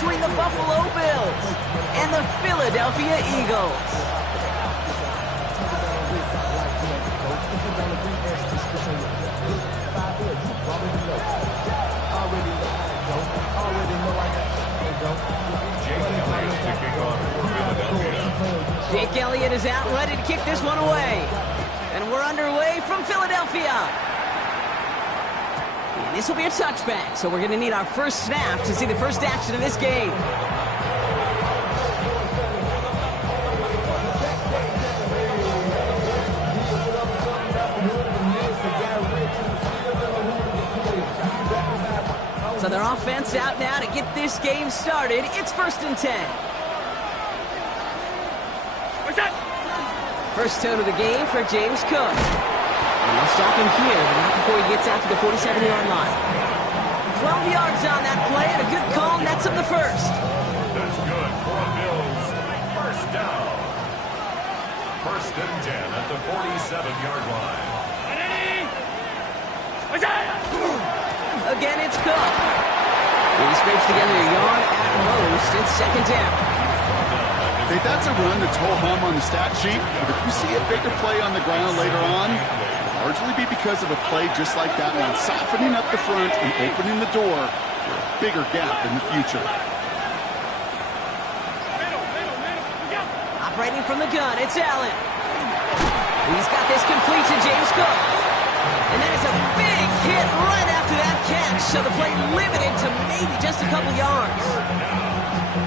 between the Buffalo Bills and the Philadelphia Eagles. Jake Elliott is out, ready to kick this one away. And we're underway from Philadelphia. And this will be a touchback, so we're going to need our first snap to see the first action of this game. So their offense out now to get this game started. It's 1st and 10. First toe to the game for James Cook. And they'll stop him here, but not before he gets out to the 47-yard line. 12 yards on that play, and a good call nets him the first. That's good for the Bills. First down. 1st and 10 at the 47-yard line. Again, it's Cook. He scrapes together a yard at most. It's 2nd down. Hey, that's a run that's ho-hum on the stat sheet, but if you see a bigger play on the ground later on, it'll largely be because of a play just like that one, softening up the front and opening the door for a bigger gap in the future. Operating from the gun, it's Allen. He's got this complete to James Cook. And that is a big hit right after that catch, so the play limited to maybe just a couple yards.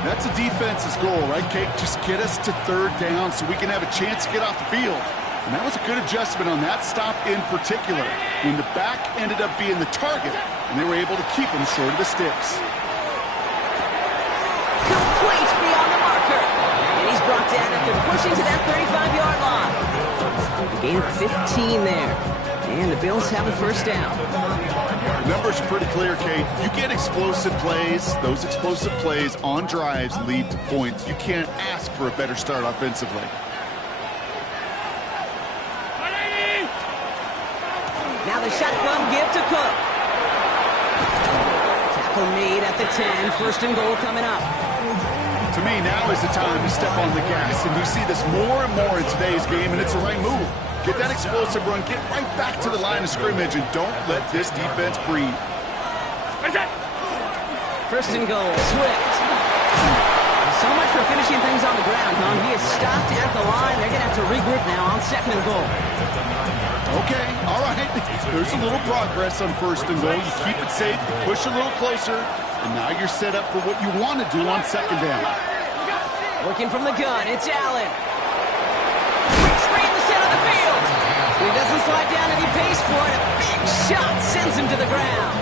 That's a defense's goal, right, Kate? Just get us to 3rd down so we can have a chance to get off the field. And that was a good adjustment on that stop in particular, when the back ended up being the target, and they were able to keep him short of the sticks. Complete beyond the marker. And he's brought down after pushing to that 35-yard line. A gain of 15 there. And the Bills have a first down. The numbers are pretty clear, Kate. You get explosive plays. Those explosive plays on drives lead to points. You can't ask for a better start offensively. Now the shotgun give to Cook. Tackle made at the 10. 1st and goal coming up. To me, now is the time to step on the gas. And you see this more and more in today's game, and it's the right move. Get that explosive run, get right back to the line of scrimmage, and don't let this defense breathe. 1st and goal, Swift. So much for finishing things on the ground, huh? He is stopped at the line. They're going to have to regroup now on 2nd and goal. Okay, all right. There's a little progress on 1st and goal. You keep it safe, you push a little closer, and now you're set up for what you want to do on 2nd down. Working from the gun, it's Allen. He doesn't slide down and he pays for it. A big shot sends him to the ground.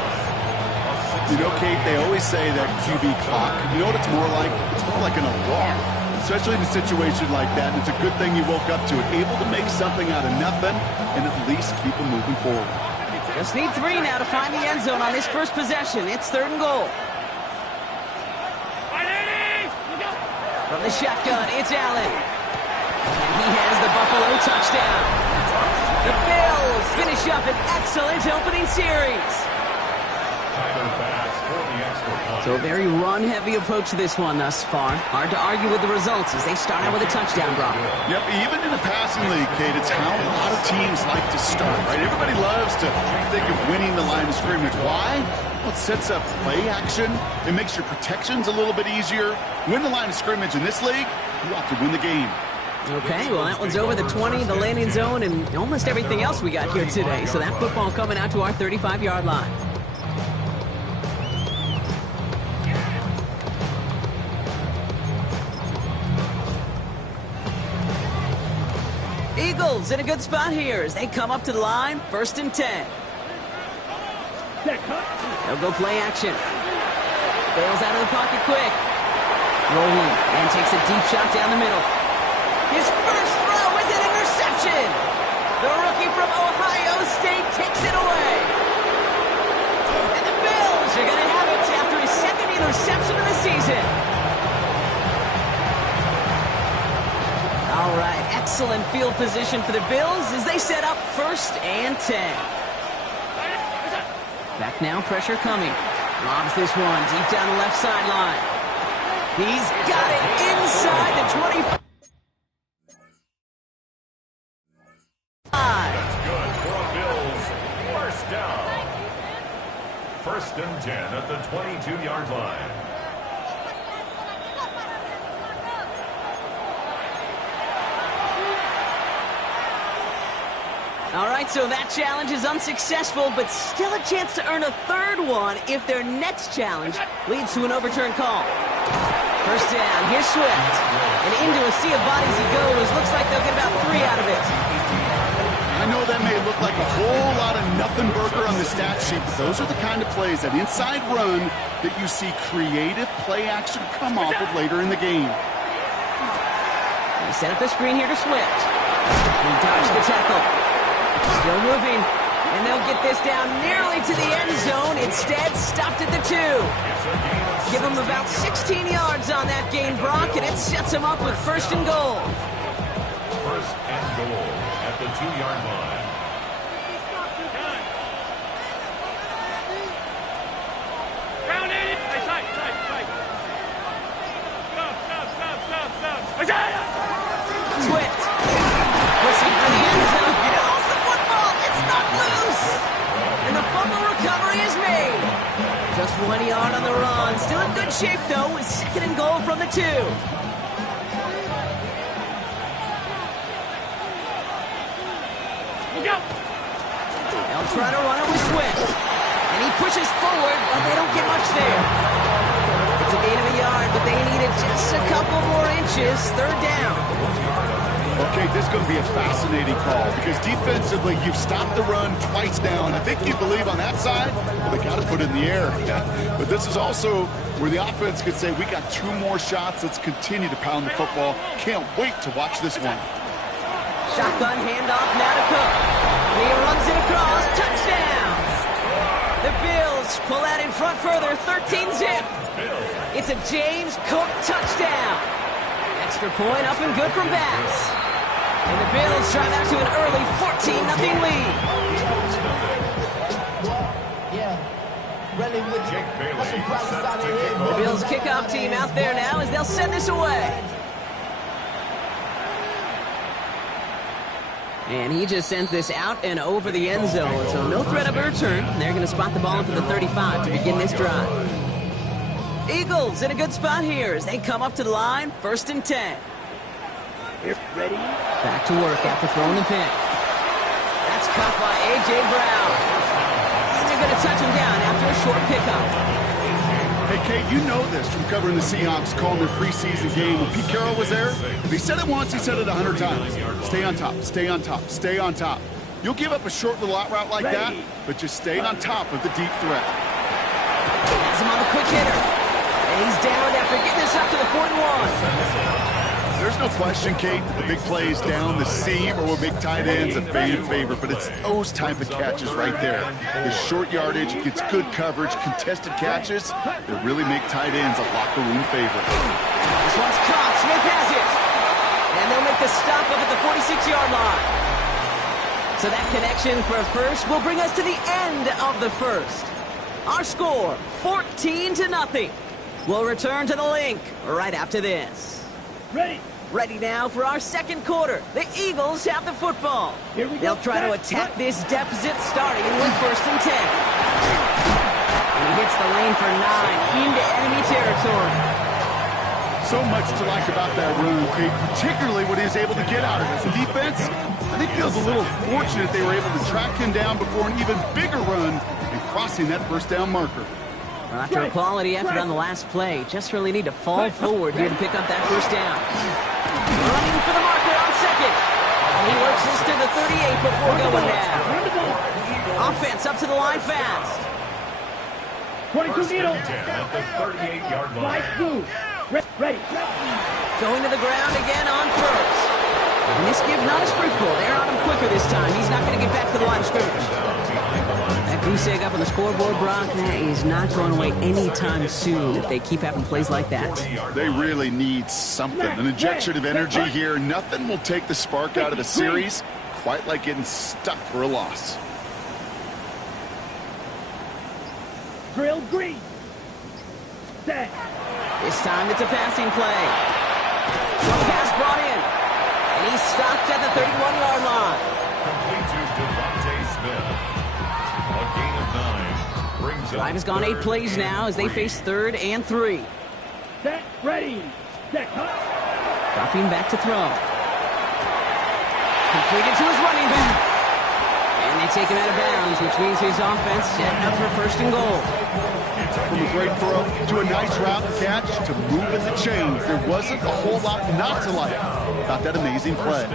You know, Kate, they always say that QB clock. You know what it's more like? It's more like an alarm, especially in a situation like that. And it's a good thing you woke up to it, able to make something out of nothing and at least keep them moving forward. Just need 3 now to find the end zone on this first possession. It's 3rd and goal. From the shotgun, it's Allen. And he has the Buffalo touchdown. The Bills finish up an excellent opening series. So a very run-heavy approach to this one thus far. Hard to argue with the results as they start out with a touchdown drop. Yep, even in the passing league, Kate, it's how a lot of teams like to start, right? Everybody loves to think of winning the line of scrimmage. Why? Well, it sets up play action. It makes your protections a little bit easier. Win the line of scrimmage in this league, you have to win the game. Okay, well, that one's over the 20, the landing zone, and almost everything else we got here today. So that football coming out to our 35-yard line. Eagles in a good spot here as they come up to the line, 1st and 10. They'll go play action. Bails out of the pocket quick. Rolling and takes a deep shot down the middle. His first throw is an interception. The rookie from Ohio State takes it away. And the Bills are going to have it after his 2nd interception of the season. All right, excellent field position for the Bills as they set up 1st and 10. Back now, pressure coming. Lobs this one deep down the left sideline. He's got it inside the 25. That's good for Bills. First down. 1st and 10 at the 22-yard line. All right, so that challenge is unsuccessful, but still a chance to earn a third one if their next challenge leads to an overturned call. First down, here's Swift. And into a sea of bodies he goes. Looks like they'll get about 3 out of it. I know that may look like a whole lot of nothing burger on the stat sheet, but those are the kind of plays, that inside run, that you see creative play action come off of later in the game. They set up the screen here to Swift. He dodged the tackle. Still moving, and they'll get this down nearly to the end zone. Instead, stopped at the 2. Give them about 16 yards on that gain, Brock, and it sets them up with 1st and goal. 1st and goal at the 2-yard line. Swift. Pushing for the end zone. He holds the football. It's not loose. And the fumble recovery is made. Just 1 yard on the run. Still in good shape, though, with 2nd and goal from the 2. They'll try to run it with Swift. And he pushes forward, but they don't get much there. It's a gain of a yard, but they needed just a couple more inches. 3rd down. Okay, this is going to be a fascinating call because defensively, you've stopped the run twice now, and I think you believe on that side, well, they got to put it in the air. But this is also where the offense could say, we got 2 more shots. Let's continue to pound the football. Can't wait to watch this one. Shotgun handoff now to Cook. He runs it across. Touchdown! The Bills pull out in front further. 13-zip. It's a James Cook touchdown. Extra point up and good from Bass. And the Bills drive out to an early 14-0 lead. The Bills kickoff team out there now as they'll send this away. And he just sends this out and over the end zone. So no threat of a return. They're going to spot the ball into the 35 to begin this drive. Eagles in a good spot here as they come up to the line. 1st and 10. Ready? Back to work after throwing the pick. That's caught by A.J. Brown. And they're going to touch him down after a short pickup. Hey, Kate, you know this from covering the Seahawks, calling their preseason game. When Pete Carroll was there, if he said it once, he said it 100 times. Stay on top, stay on top, stay on top. You'll give up a short little out route like that, but just stay on top of the deep threat. Has him on the quick hitter. And he's down after getting this up to the 41. There's no question, Kate, that the big plays down the seam or what make tight ends a fan favorite, but it's those type of catches right there. The short yardage, gets good coverage, contested catches that really make tight ends a locker room favorite. This one's caught. Smith has it. And they'll make the stop up at the 46-yard line. So that connection for a first will bring us to the end of the first. Our score, 14-0. We'll return to the link right after this. Ready now for our second quarter. The Eagles have the football. They'll try to attack this deficit starting with 1st and 10. And he hits the lane for 9 into enemy territory. So much to like about that run, Kate, particularly what he was able to get out of it. The defense, I think, feels a little fortunate they were able to track him down before an even bigger run and crossing that 1st down marker. Well, after a quality effort on the last play, just really need to fall forward here to pick up that 1st down. Running for the marker on 2nd. And he works this to the 38 before going down. Offense up to the line fast. 22 middle. At the 38-yard line. Ready. Going to the ground again on 1st. And this give not as fruitful. They're on him quicker this time. He's not going to get back to the line of scrimmage. That goose egg up on the scoreboard, Brock, that is not going away anytime soon if they keep having plays like that. They really need something, an injection of energy here. Nothing will take the spark out of a series quite like getting stuck for a loss. Drill green. Set. This time it's a passing play. Short pass brought in. And he's stopped at the 31-yard line. Complete to Devontae Smith. A gain of 9 brings up Drive has gone 8 plays now as they face 3rd and 3. Set, ready, set, cut. Dropping back to throw. Completed to his running back. And they take him out of bounds, which means his offense setting up for 1st and goal. From a great throw to a nice route and catch to moving the chains, there wasn't a whole lot not to like about that amazing play.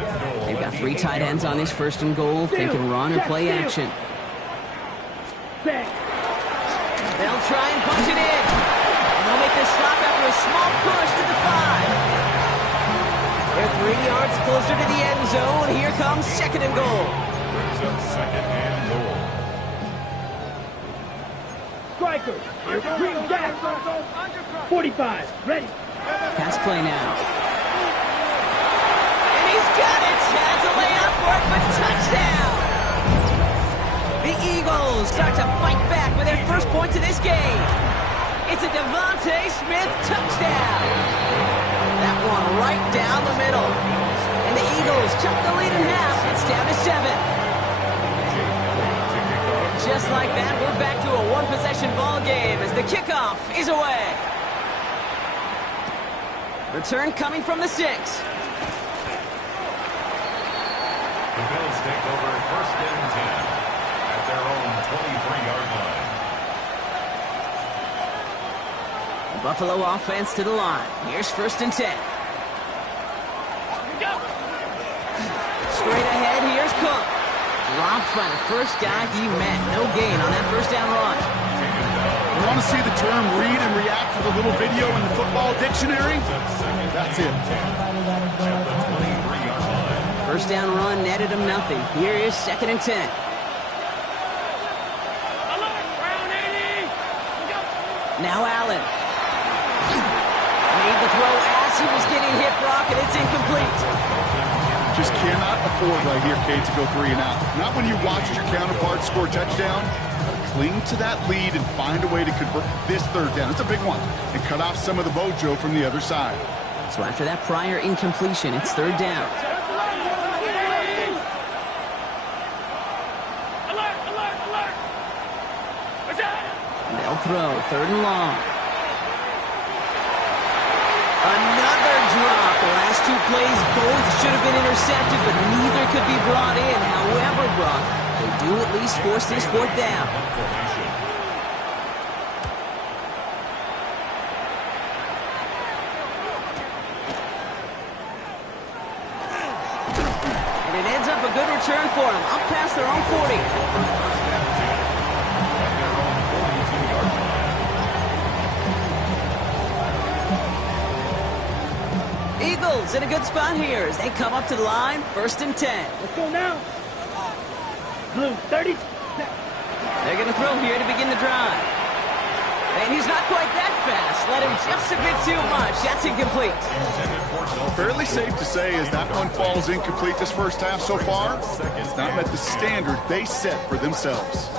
They've got 3 tight ends on this 1st and goal, thinking run or play action. Set. They'll try and punch it in. And they'll make this stop after a small push to the 5. They're 3 yards closer to the end zone. Here comes 2nd and goal. Brings up 2nd and goal. Striker, green back. 45, ready. Pass play now. And he's got it. Has a layup for it, but touchdown. The Eagles start to fight back with their first points of this game. It's a Devontae Smith touchdown. That one right down the middle. And the Eagles cut the lead in half. It's down to 7. Just like that, we're back to a 1-possession ball game as the kickoff is away. Return coming from the 6. The Bills take over 1st and 10 at their own 23-yard line. The Buffalo offense to the line. Here's 1st and 10. Straight ahead, here's Cook. Dropped by the first guy he met. No gain on that 1st down run. You want to see the term read and react to the little video in the football dictionary? That's it. 1st down run netted him nothing. Here is 2nd and 10. Now Allen. Made the throw as he was getting hit, Brock, and it's incomplete. Just cannot afford right here, Kate, to go 3 and out. Not when you watched your counterpart score a touchdown. Cling to that lead and find a way to convert this 3rd down. It's a big one. And cut off some of the mojo from the other side. So after that prior incompletion, it's 3rd down. They'll throw 3rd and long. Another drop. The last 2 plays both should have been intercepted, but neither could be brought in. However, Brock, they do at least force this 4th down. And it ends up a good return for them. Up past their own 40. Eagles in a good spot here as they come up to the line, 1st and 10. Let's go now. Blue, 30. They're going to throw here to begin the drive. And he's not quite that fast. Let him just a bit too much. That's incomplete. Fairly safe to say as that one falls incomplete this 1st half so far, it's not met the standard they set for themselves.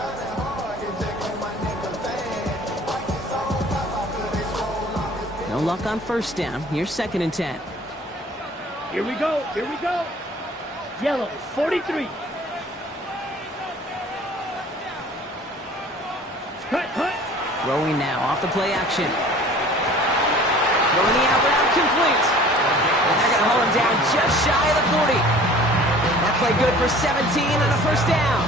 No luck on 1st down. Here's 2nd and 10. Here we go, here we go. Yellow, 43. Cut. Throwing now off the play action. Throwing the out route complete. And they're going to hold him down just shy of the 40. That play good for 17 and a 1st down.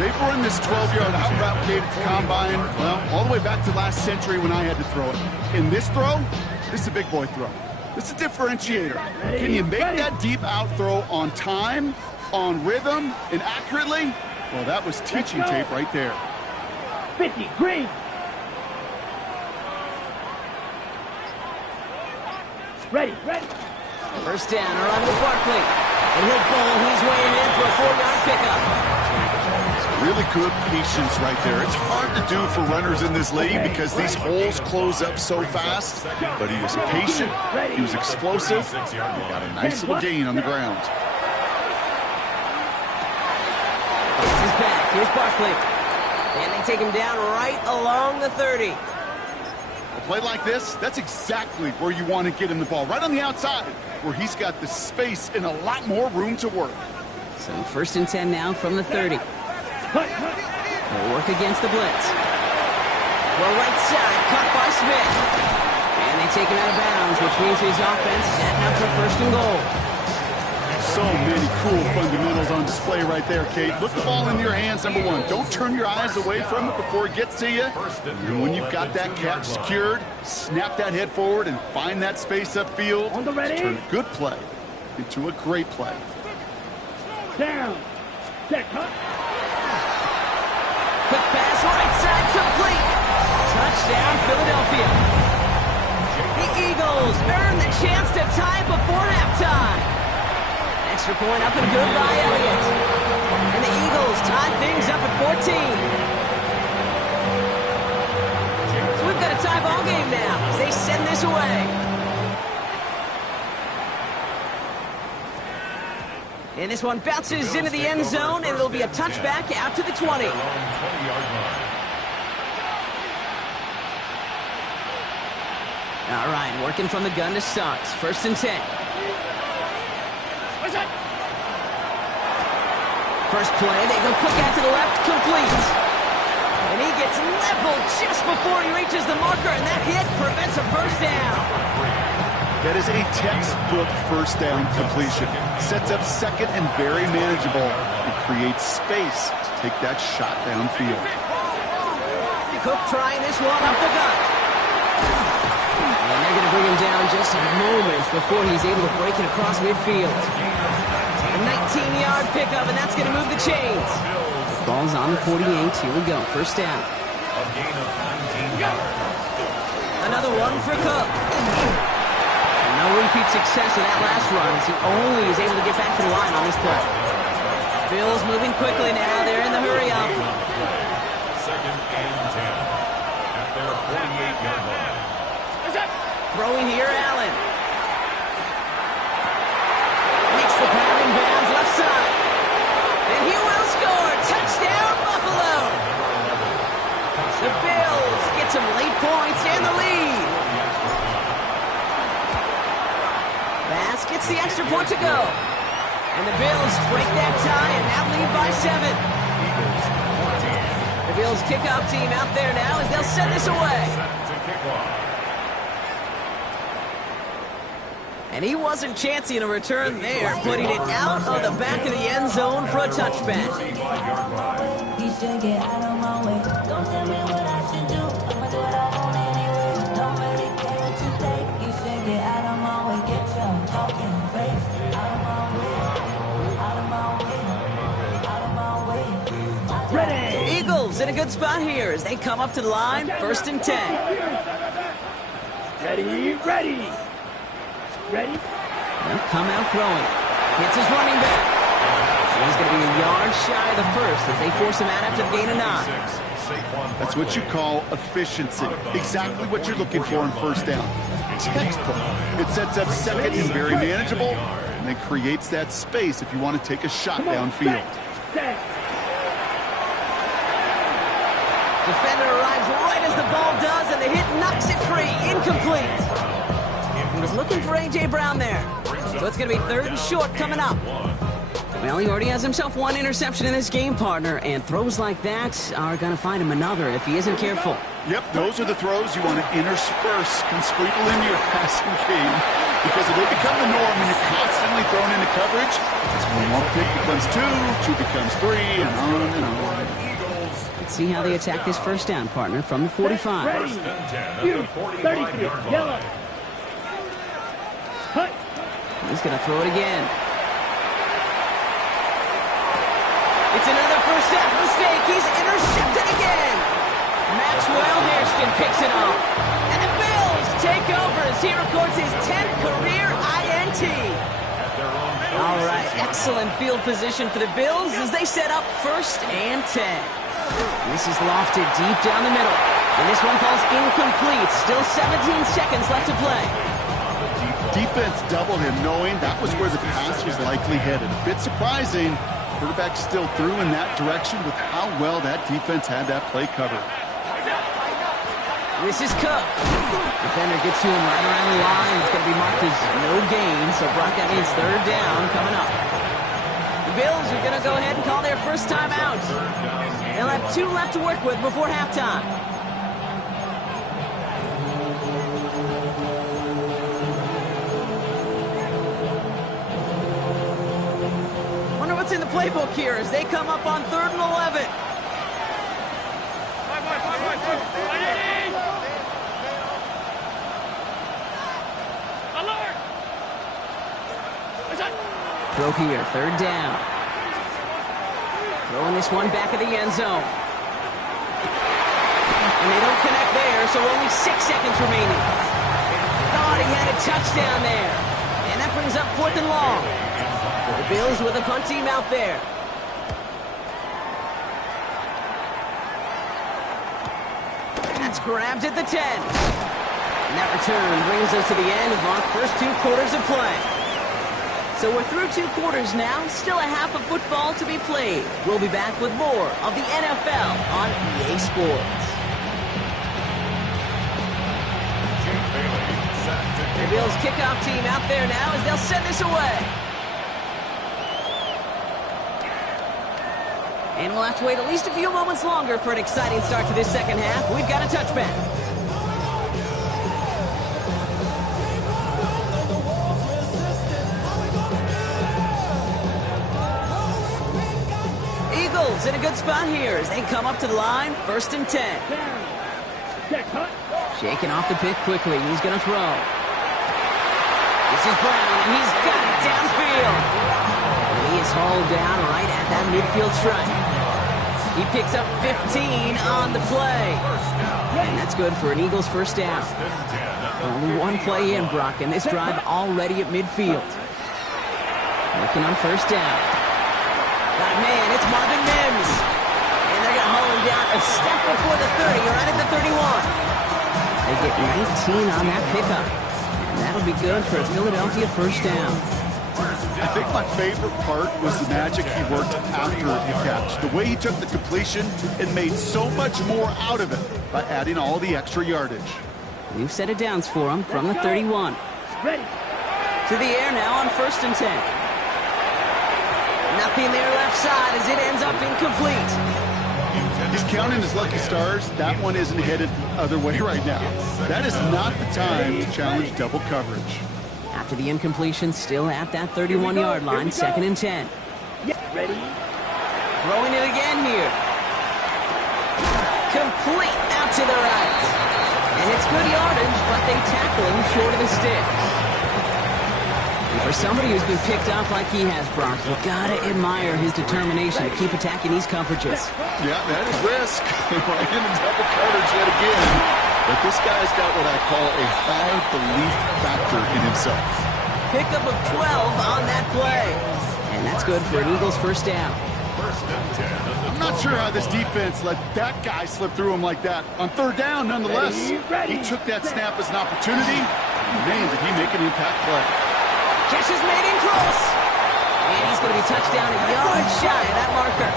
They've run this 12-yard out route, Kate, at the combine, well, all the way back to last century when I had to throw it. In this throw, this is a big boy throw. This is a differentiator. Can you make that deep out throw on time, on rhythm, and accurately? Well, that was teaching tape right there. 50, green. Ready. 1st down, run with Barkley. And he'll bowl his way in for a 4-yard pickup. Really good patience right there. It's hard to do for runners in this league because these holes close up so fast. But he was patient, he was explosive, he got a nice little gain on the ground. It's his back. Here's Barkley. And they take him down right along the 30. play like this, that's exactly where you want to get him the ball. Right on the outside, where he's got the space and a lot more room to work. So 1st and 10 now from the 30. They'll work against the blitz. Well, right side, caught by Smith. And they take him out of bounds, which means his offense setting up for 1st and goal. So many cool fundamentals on display right there, Kate. Look the ball in your hands, number one. Don't turn your eyes away from it before it gets to you. And when you've got that catch secured, snap that head forward and find that space upfield. Turn a good play into a great play. Down. Set, cut. Quick pass, right side, complete. Touchdown, Philadelphia. The Eagles earn the chance to tie before halftime. Extra point up and good by Elliott. And the Eagles tie things up at 14. So we've got a tie ball game now as they send this away. And this one bounces into the end zone, and it'll be a touchback out to the 20. All right, working from the gun to start. 1st and 10. First play, they go quick out to the left, complete. And he gets leveled just before he reaches the marker, and that hit prevents a 1st down. That is a textbook 1st down completion. Sets up 2nd and very manageable and creates space to take that shot downfield. Cook trying this one up the gut. And they're going to bring him down just moments before he's able to break it across midfield. A 19-yard pickup, and that's going to move the chains. Ball's on the 48. Here we go. 1st down. A gain of 19 yards. Another one for Cook. No repeat success in that last run as he only is able to get back to the line on this play. Bills moving quickly now. They're in the hurry up. 2nd and 10 at their 48-yard line. Throwing here, Allen. Makes the pounding bounds left side. And he will score. Touchdown, Buffalo. The Bills get some late points and the lead. Bass gets the extra point to go. And the Bills break that tie and now lead by 7. The Bills kickoff team out there now as they'll send this away. And he wasn't chancing a return there, putting it out of the back of the end zone for a touchback. You should get out of my way. Don't tell me what I should do. I'ma do what I want anyway. Don't really care what you think. You should get out of my way. Get your talking face out of my way. Out of my way. Out of my way. Ready. Eagles in a good spot here as they come up to the line. 1st and 10. Ready, ready. Ready? They'll come out throwing. Hits his running back. He's going to be a yard shy of the 1st as they force him out after the gain of 9. That's what you call efficiency. Exactly what you're looking for in 1st down. Textbook. It sets up 2nd and very manageable, and it creates that space if you want to take a shot downfield. Defender arrives right as the ball does, and the hit knocks it free. Incomplete. He was looking for A.J. Brown there. So it's going to be 3rd and short coming up. Well, he already has himself 1 interception in this game, partner, and throws like that are going to find him another if he isn't careful. Yep, those are the throws you want to intersperse and sprinkle into your passing game because if they become the norm and you're constantly thrown into coverage, that's when 1 pick becomes 2, 2 becomes 3, and on and on. Let's see how they attack this 1st down, partner, from the 45. Ready. You, 33, yellow. Cut. He's going to throw it again. It's another 1st half mistake. He's intercepted again. Maxwell Hairston picks it up. And the Bills take over as he records his 10th career INT. All right, excellent field position for the Bills as they set up 1st and 10. This is lofted deep down the middle. And this one falls incomplete. Still 17 seconds left to play. Defense doubled him knowing that was where the pass was likely headed. A bit surprising. Quarterback still threw in that direction with how well that defense had that play covered. This is Cook. Defender gets to him right around the line. It's going to be marked as no gain. So, Brock, that means third down coming up. The Bills are going to go ahead and call their first time out. They'll have 2 left to work with before halftime. Wonder what's in the playbook here as they come up on 3rd and 11. Throw here, 3rd down. Throwing this one back of the end zone. And they don't connect there, so only 6 seconds remaining. Thought he had a touchdown there. And that brings up 4th and long. The Bills with a punt team out there. That's grabbed at the 10. And that return brings us to the end of our first 2 quarters of play. So we're through 2 quarters now, still a half of football to be played. We'll be back with more of the NFL on EA Sports. The Bills kickoff team out there now as they'll send this away. And we'll have to wait at least a few moments longer for an exciting start to this second half. We've got a touchback. Eagles in a good spot here as they come up to the line, 1st and 10. Shaking off the pick quickly. He's going to throw. This is Brown, and he's got it downfield. And he is hauled down right at that midfield stripe. He picks up 15 on the play. And that's good for an Eagles first down. Only 1 play in, Brock, and this drive already at midfield. Looking on 1st down. Got a man, it's Marvin Mims. And they're going to haul him down a step before the 30, right at the 31. They get 19 on that pickup. And that'll be good for a Philadelphia first down. I think my favorite part was the magic he worked after the catch. The way he took the completion and made so much more out of it by adding all the extra yardage. We've set it downs for him from the 31. Ready. To the air now on 1st and 10. Nothing there left side as it ends up incomplete. He's counting his lucky stars. That one isn't headed the other way right now. That is not the time to challenge double coverage. After the incompletion, still at that 31-yard line, 2nd and 10. Ready. Throwing it again here. Complete out to the right. And it's good yardage, but they tackle him short of the sticks. And for somebody who's been picked off like he has, Brock, you gotta admire his determination to keep attacking these coverages. Yeah, that is risk. Right into double coverage yet again. But this guy's got what I call a high belief factor in himself. Pickup of 12 on that play. And that's good for an Eagles first down. I'm not sure how this defense let that guy slip through him like that. On 3rd down, nonetheless, he took that snap as an opportunity. Man, did he make an impact play. Catch is made in close. And he's going to be touchdown a yard shy of that marker.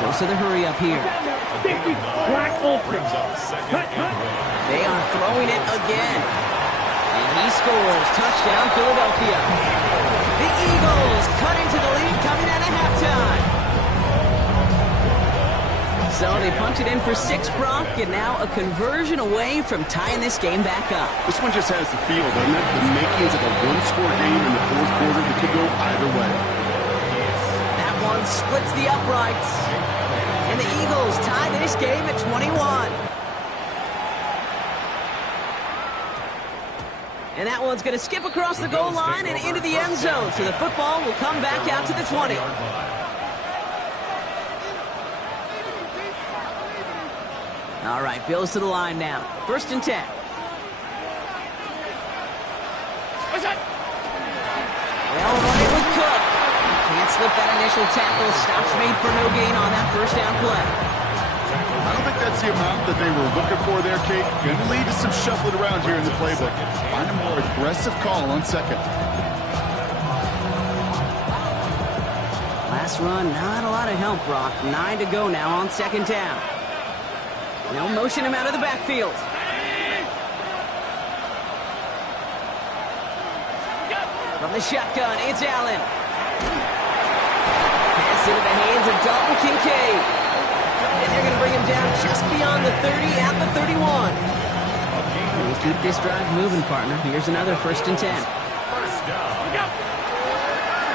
Goes to the hurry up here. Black open. They are throwing it again. And he scores. Touchdown, Philadelphia. The Eagles cut into the lead coming out of halftime. So they punted in for 6, Brock, and now a conversion away from tying this game back up. This one just has the feel, doesn't it? The makings of a one-score game in the 4th quarter that could go either way. That one splits the uprights. And the Eagles tie this game at 21. And that one's going to skip across the goal line and into the end zone. So the football will come back out to the 20. All right, Bills to the line now. 1st and 10. Well, running with Cook. Can't slip that initial tackle. Stops made for no gain on that first down play. I don't think that's the amount that they were looking for there, Kate. Going to lead to some shuffling around here in the playbook. Find a more aggressive call on 2nd. Last run, not a lot of help, Brock. 9 to go now on 2nd down. They'll motion him out of the backfield. From the shotgun, it's Allen. Pass into the hands of Dalton Kincaid. And they're going to bring him down just beyond the 30 at the 31. They keep this drive moving, partner. Here's another 1st and 10.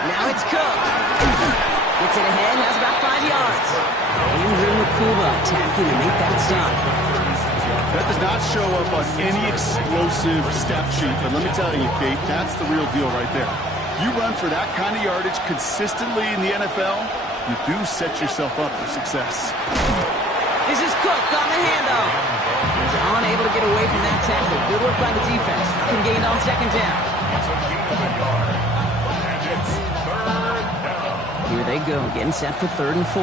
Now it's Cook. Gets it ahead, has about 5 yards. Andrew Makuba attacking to make that stop. That does not show up on any explosive stat sheet, but let me tell you, Kate, that's the real deal right there. You run for that kind of yardage consistently in the NFL, you do set yourself up for success. This is Cook on the handoff. He's unable to get away from that tackle. Good work by the defense. Nothing gained on 2nd down. Here they go, getting set for 3rd and 4.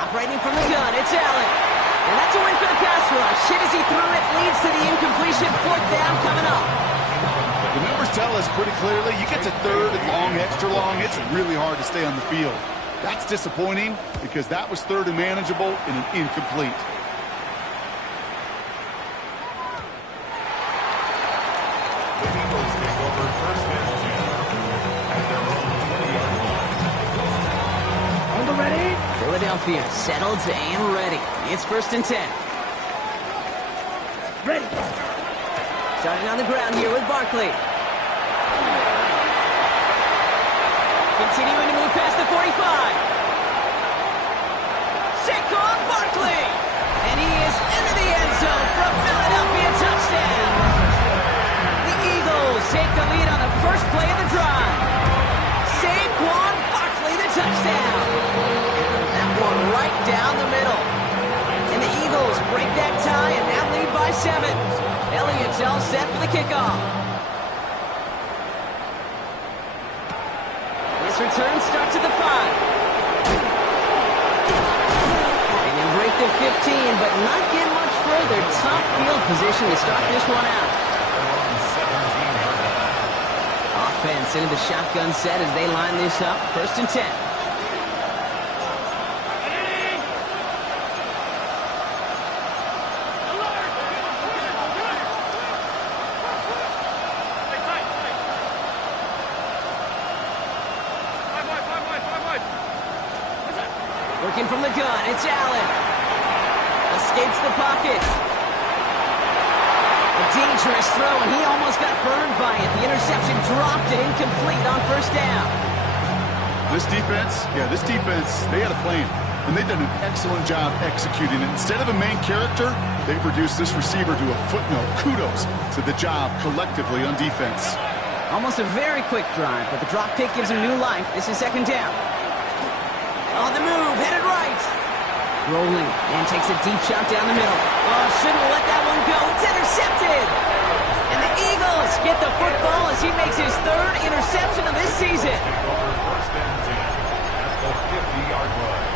Operating from the gun, it's Allen. And that's a win for the pass rush. Hit as he threw it, leads to the incompletion. 4th down coming up. The numbers tell us pretty clearly, you get to 3rd and long, extra long, it's really hard to stay on the field. That's disappointing because that was 3rd and manageable and an incomplete. The Eagles take over 1st and 10 at their own 20-yard line. On the ready. Philadelphia settled and ready. It's 1st and 10. Ready. Starting on the ground here with Barkley. Continuing to move past the 45. Saquon Barkley. And he is into the end zone for a Philadelphia touchdown. The Eagles take the lead on the first play of the drive. Saquon Barkley, the touchdown. That one right down the middle. And the Eagles break that tie and now lead by 7. Elliott's all set for the kickoff. This return starts at the 5. And they'll break the 15, but not get much further. Tough field position to start this one out. Offense into the shotgun set as they line this up. 1st and 10. Working from the gun, it's Allen. Escapes the pocket. A dangerous throw, and he almost got burned by it. The interception dropped it incomplete on 1st down. This defense, they had a plan, and they've done an excellent job executing it. Instead of a main character, they've reduced this receiver to a footnote. Kudos to the job collectively on defense. Almost a very quick drive, but the drop kick gives him new life. This is 2nd down. On the move, headed right. Rolling, and takes a deep shot down the middle. Oh, shouldn't let that one go. It's intercepted. And the Eagles get the football as he makes his 3rd interception of this season. First and 10 at the 50-yard line.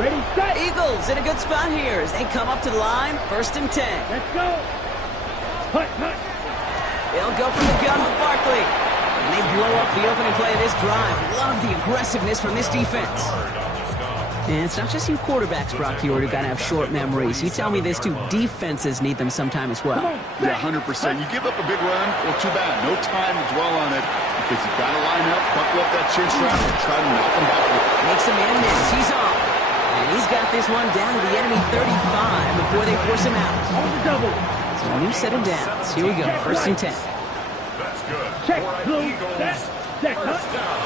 Ready, set. Eagles in a good spot here as they come up to the line. 1st and 10. Let's go. Hut, hut. They'll go from the gun with Barkley. And they blow up the opening play of this drive. Love the aggressiveness from this defense. And it's not just you quarterbacks, Brock Huard, who got to have short memories. You tell me this too, defenses need them sometime as well. Yeah, 100%. You give up a big run, well, too bad. No time to dwell on it because you've got to line up, buckle up that chin strap, and try to knock them back. Makes a man miss. He's off. And he's got this one down to the enemy 35 before they force him out. On the double. So a new set of downs. Here we go, 1st and 10. That's good. Check, For an blue, Eagles set, first down.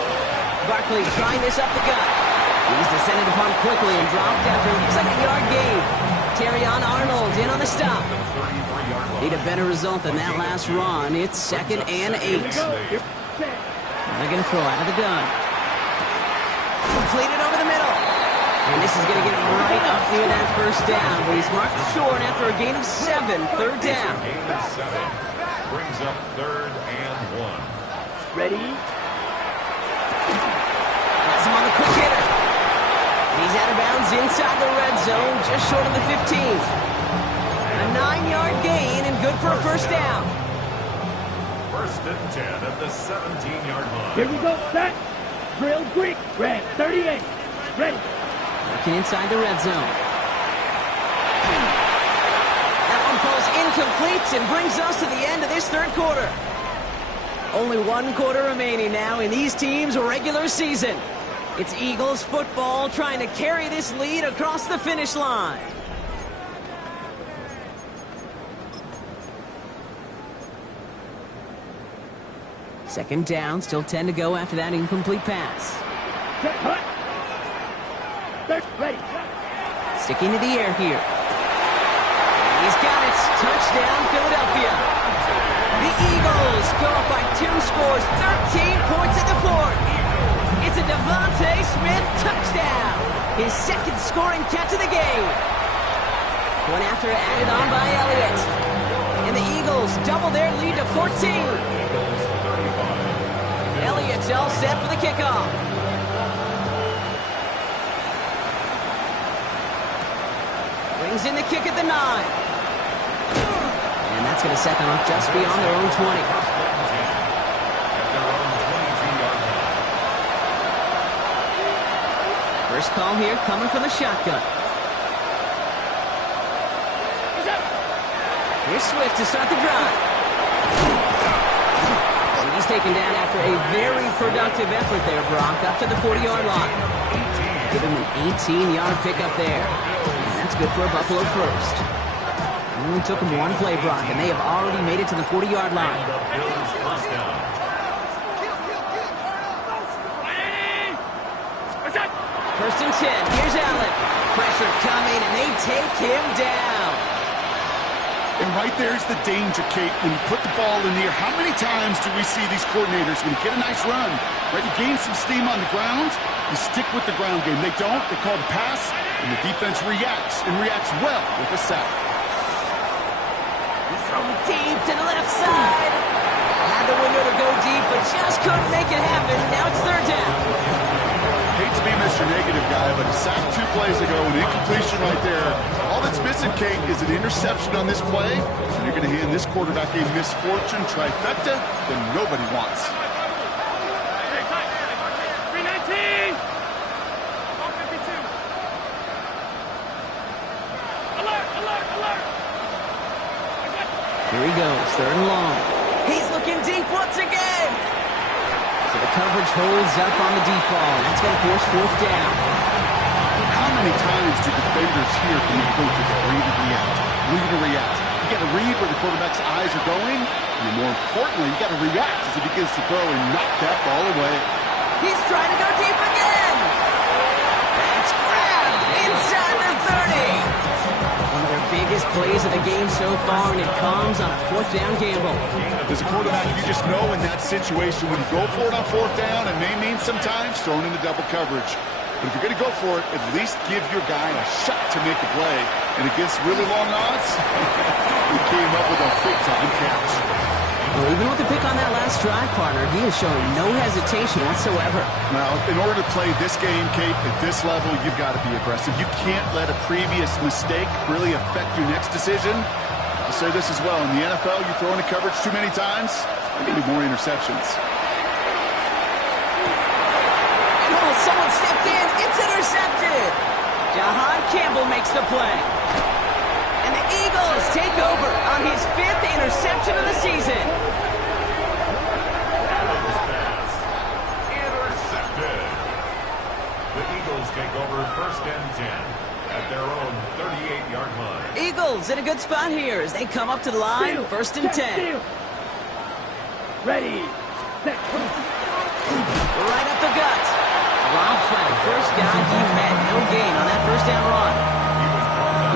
Barkley trying this up the gut. He's descended upon quickly and dropped after it looks like a yard gain. Terrion Arnold in on the stop. Need a better result than that last run. It's 2nd and 8. Now they're going to throw out of the gun. Completed over the middle. And this is going to get him right up near that 1st down. But he's marked short after a gain of 7. 3rd down. Gain of 7. Brings up 3rd and 1. Ready. Has him on the quick hitter. He's out of bounds inside the red zone, just short of the 15. A 9-yard gain and good for a 1st down. First and 10 at the 17-yard line. Here we go, set. Drill Greek, red, 38. Ready. Working inside the red zone. That one falls incomplete and brings us to the end of this third quarter. Only one quarter remaining now in these teams' regular season. It's Eagles football trying to carry this lead across the finish line. Second down, still 10 to go after that incomplete pass. Ready. Sticking to the air here. He's got it. Touchdown, Philadelphia. The Eagles go up by 2 scores, 13 points in the fourth. It's a Devontae Smith touchdown. His second scoring catch of the game. One after added on by Elliott. And the Eagles double their lead to 14. Elliott's all set for the kickoff. Brings in the kick at the 9. And that's going to set them up just beyond their own 20. First call here coming from the shotgun. Here's Swift to start the drive. And he's taken down after a very productive effort there, Brock, up to the 40-yard line. Give him an 18-yard pickup there. And that's good for a Buffalo first. It only took him one play, Brock, and they have already made it to the 40-yard line. First and 10. Here's Allen. Pressure coming, and they take him down. And right there's the danger, Kate. When you put the ball in the air, how many times do we see these coordinators, when you get a nice run, right, you gain some steam on the ground, you stick with the ground game. They don't. They call the pass, and the defense reacts, and reacts well with a sack. He's thrown deep to the left side. Had the window to go deep, but just couldn't make it happen. Now it's third down. Hate to be Mr. Negative guy, but a sack 2 plays ago, an incompletion right there. All that's missing, Kate, is an interception on this play. And you're going to hand this quarterback a misfortune trifecta that nobody wants. 319. 152. Alert. Here he goes, third and long. He's looking deep once again. So the coverage holds up on the deep ball. That's going to force fourth down. How many times do defenders hear from the coaches, read and react, read and react? You got to read where the quarterback's eyes are going, and more importantly, you got to react as he begins to throw and knock that ball away. He's trying to go deep again. That's grabbed inside the 30. One of their biggest plays of the game so far, and it comes on a fourth down gamble. As a quarterback, you just know in that situation, when you go for it on fourth down, it may mean sometimes throwing into double coverage. But if you're going to go for it, at least give your guy a shot to make a play. And against really long odds, he came up with a big-time catch. Well, even with the pick on that last drive, partner, he is showing no hesitation whatsoever. Well, in order to play this game, Kate, at this level, you've got to be aggressive. You can't let a previous mistake really affect your next decision. I'll say this as well. In the NFL, you throw into coverage too many times, there may be more interceptions. Someone stepped in. It's intercepted. Jahan Campbell makes the play. And the Eagles take over on his 5th interception of the season. Intercepted. The Eagles take over first and 10 at their own 38-yard line. Eagles in a good spot here as they come up to the line. First and 10. Ready. Set. Right up the gut. Rob Flat, first down, he had no gain on that first down run.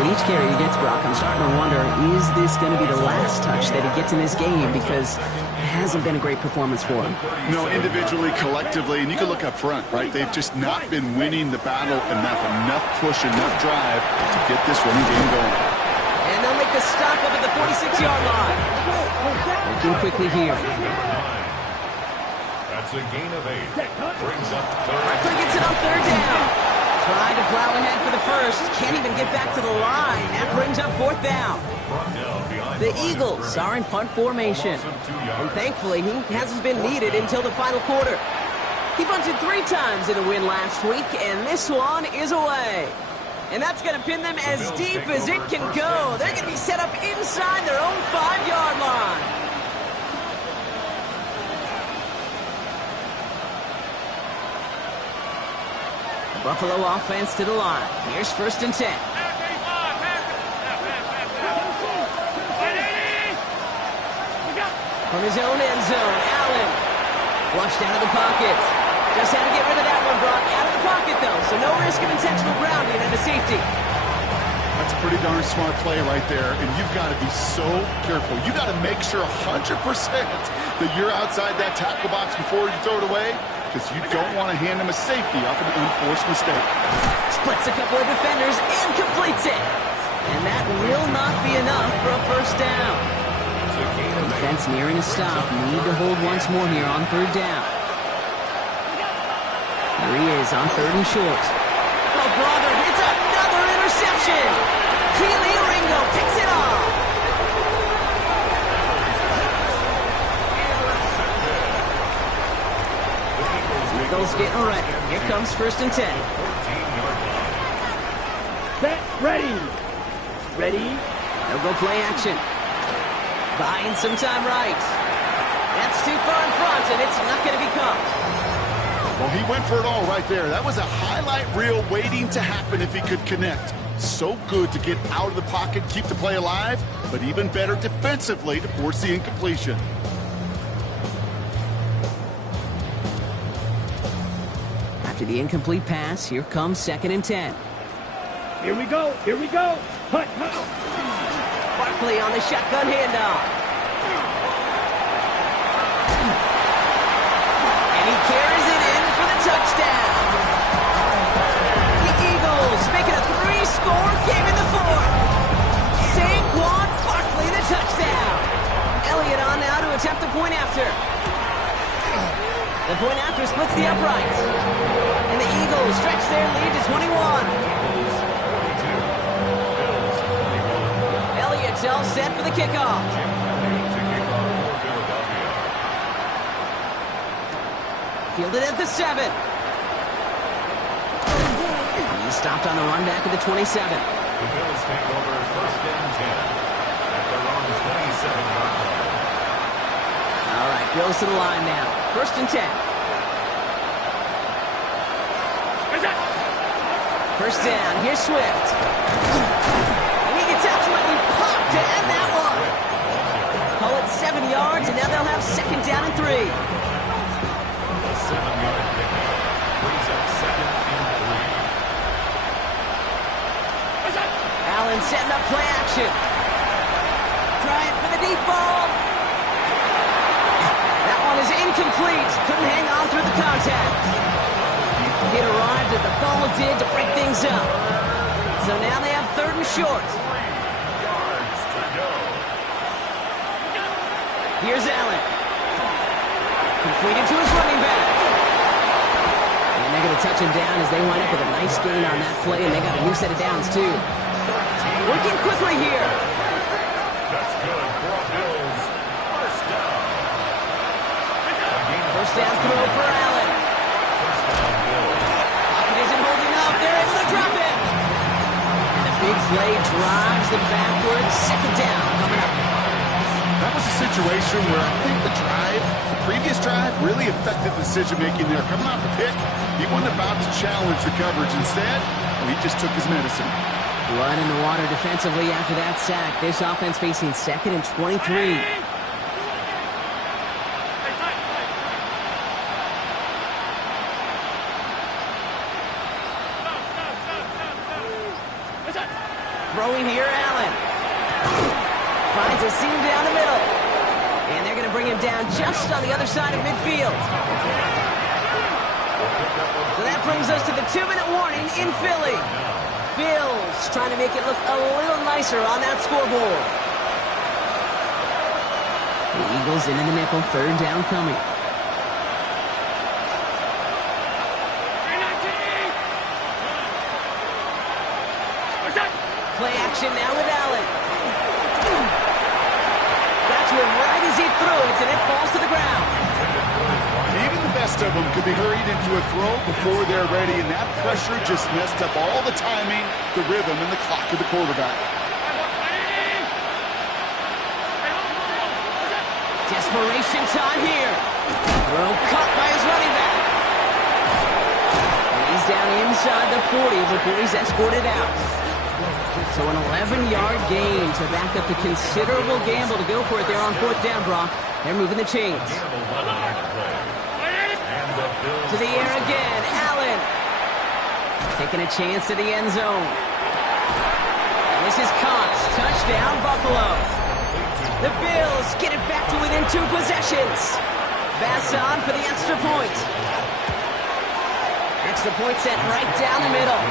With each carry he gets, Brock, I'm starting to wonder, is this going to be the last touch that he gets in this game? Because it hasn't been a great performance for him. No, individually, collectively, and you can look up front, right? They've just not been winning the battle enough push, enough drive to get this running game going. And they'll make the stop up at the 46-yard line. Working quickly here. That's a gain of 8. Brings up third. Eckler gets it on third down. Trying to plow ahead for the first. Can't even get back to the line. That brings up fourth down. The Eagles are in punt formation. And thankfully, he hasn't been needed until the final quarter. He punted 3 times in the win last week, and this one is away. And that's going to pin them as deep as it can go. They're going to be set up inside their own 5-yard line. The Buffalo offense to the line. Here's 1st and 10. From his own end zone, Allen flushed out of the pocket. Just had to get rid of that one, Brock. Out of the pocket, though, so no risk of intentional grounding and a safety. That's a pretty darn smart play right there, and you've got to be so careful. You've got to make sure 100% that you're outside that tackle box before you throw it away, because you don't want to hand him a safety off an unforced mistake. Splits a couple of defenders and completes it. And that will not be enough for a first down. Defense nearing a stop. Need to hold once more here on 3rd down. Here he is on 3rd and short. Oh, brother, it's another interception. Keely Ringo picks it off. Eagles getting ready. Here comes 1st and 10. Set, ready. Ready. They'll go play action. Buying some time right. That's too far in front, and it's not going to be caught. Well, he went for it all right there. That was a highlight reel waiting to happen if he could connect. So good to get out of the pocket, keep the play alive, but even better defensively to force the incompletion. After the incomplete pass, here comes 2nd and 10. Here we go. Here we go. Hut, hut. Barkley on the shotgun handoff. And he carries it in for the touchdown. The Eagles making a 3-score game in the 4th. Saquon Barkley the touchdown. Elliott on now to attempt the point after. The point after splits the uprights. And the Eagles stretch their lead to 21. Elliott's all set for the kickoff. Fielded at the 7. He's stopped on the run back at the 27. The Bills take over 1st and 10 at their own 27-yard line. All right, Bills to the line now. 1st and 10. First down, here's Swift. And he gets absolutely popped to end that one. Call it 7 yards, and now they'll have 2nd down and 3. A 7-yard pickup brings up 2nd and 3. Allen setting up play action. Trying for the deep ball. That one is incomplete. Couldn't hang on through the contact. It arrived as the ball did to break things up. So now they have 3rd and short. 3 yards to go. Here's Allen. Completed to his running back. And they're going to touch him down as they wind up with a nice gain on that play, and they got a new set of downs, too. Working quickly here. That's good for Bills. First down. First down throw for Allen. Pocket isn't holding up. They're able to drop it. And the big play drives them backwards. 2nd down coming up. That was a situation where I think the previous drive, really affected the decision-making there. Coming off a pick, he wasn't about to challenge the coverage. Instead, he just took his medicine. Blood in the water defensively after that sack. This offense facing 2nd and 23. Throwing here, Allen. Finds a seam down the middle. And they're going to bring him down just on the other side of midfield. So that brings us to the 2-minute warning in Philly. Bills trying to make it look a little nicer on that scoreboard. The Eagles into the nickel, 3rd down coming. Play action now with Allen. Got to him right as he threw it, and it falls to the ground. Even the best of them could be hurried into a throw before they're ready, and that pressure just messed up all the timing, the rhythm, and the clock of the quarterback. Desperation time here. Throw caught by his running back. And he's down inside the 40 before he's escorted out. So an 11-yard gain to back up the considerable gamble to go for it there on 4th down, Brock. They're moving the chains. To the air again, Allen. Taking a chance to the end zone. And this is caught. Touchdown, Buffalo. The Bills get it back to within 2 possessions. Basson for the extra point. Extra point set right down the middle.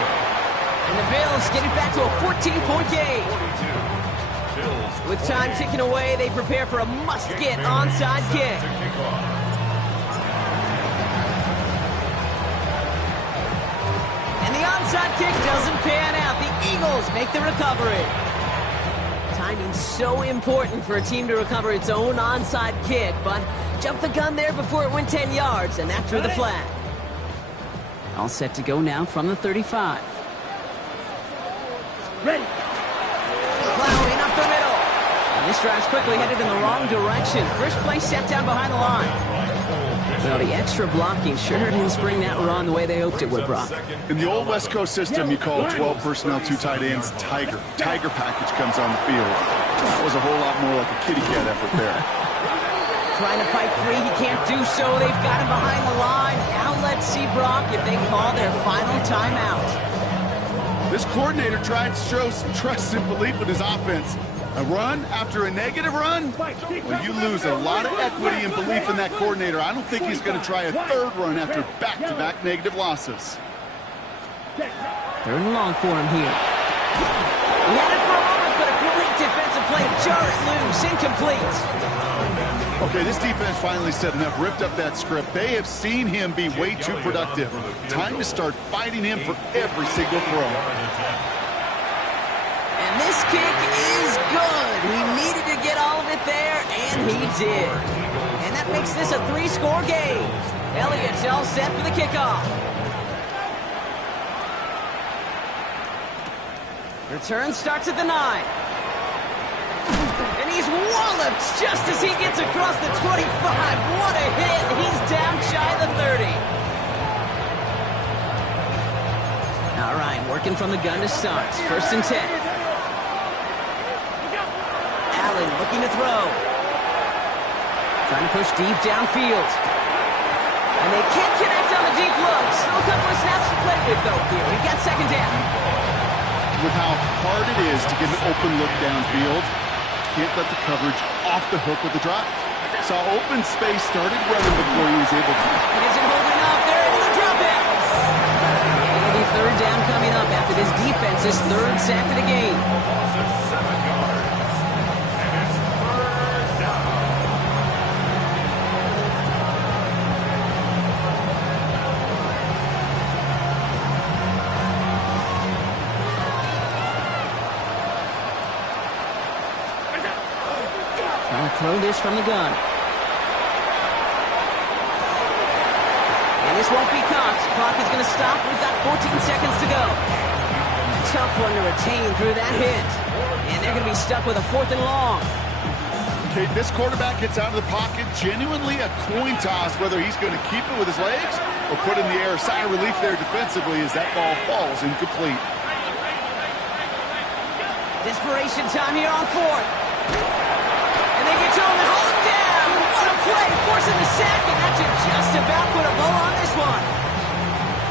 And the Bills get it back to a 14-point game. With time ticking away, they prepare for a must-get onside kick. And the onside kick doesn't pan out. The Eagles make the recovery. Timing so important for a team to recover its own onside kick, but jumped the gun there before it went 10 yards, and that drew the flag. All set to go now from the 35. Ready. Plowing up the middle. And this drive's quickly headed in the wrong direction. First play set down behind the line. Well, the extra blocking sure didn't spring that run the way they hoped it would, Brock. In the old West Coast system, you call 12 personnel, 2 tight ends, Tiger. Tiger package comes on the field. That was a whole lot more like a kitty cat effort there. Trying to fight free, he can't do so. They've got him behind the line. Now let's see, Brock, if they call their final timeout. This coordinator tried to show some trust and belief in his offense. A run after a negative run? Well, you lose a lot of equity and belief in that coordinator. I don't think he's going to try a third run after back-to-back negative losses. 3rd and long for him here. He had it for a moment, but a great defensive play to jar it loose. Incomplete. Okay, this defense finally said enough, ripped up that script. They have seen him be way too productive. Time to start fighting him for every single throw. And this kick is good. He needed to get all of it there, and he did. And that makes this a 3-score game. Elliott's all set for the kickoff. Return starts at the 9. And he's walloped just as he gets across the 25. What a hit. He's down shy of the 30. All right, working from the gun to start. 1st and 10. Allen looking to throw. Trying to push deep downfield. And they can't connect on the deep look. Still a couple of snaps to play with, though, here. He got 2nd down. With how hard it is to get an open look downfield, can't let the coverage off the hook with the drop. Saw open space, started running before he was able to. It isn't holding up. They're able to drop it. And it'll be 3rd down coming up after this defense's 3rd sack of the game. Throw this from the gun. And this won't be caught. Clock is going to stop. We've got 14 seconds to go. Tough one to retain through that hit. And they're going to be stuck with a 4th and long. Okay, this quarterback gets out of the pocket. Genuinely a coin toss whether he's going to keep it with his legs or put in the air. Sigh of relief there defensively as that ball falls incomplete. Desperation time here on 4th. And they get to him and hold him down. What a play, forcing the sack, and that should just about put a bow on this one.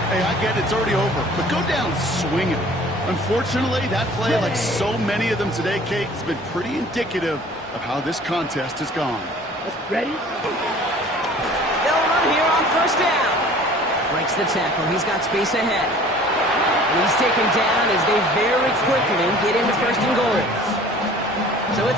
Hey, I get it, it's already over, but go down swinging. Unfortunately, that play, like so many of them today, Kate, has been pretty indicative of how this contest has gone. Ready? They'll run here on 1st down. Breaks the tackle. He's got space ahead. And he's taken down as they very quickly get into 1st and goal.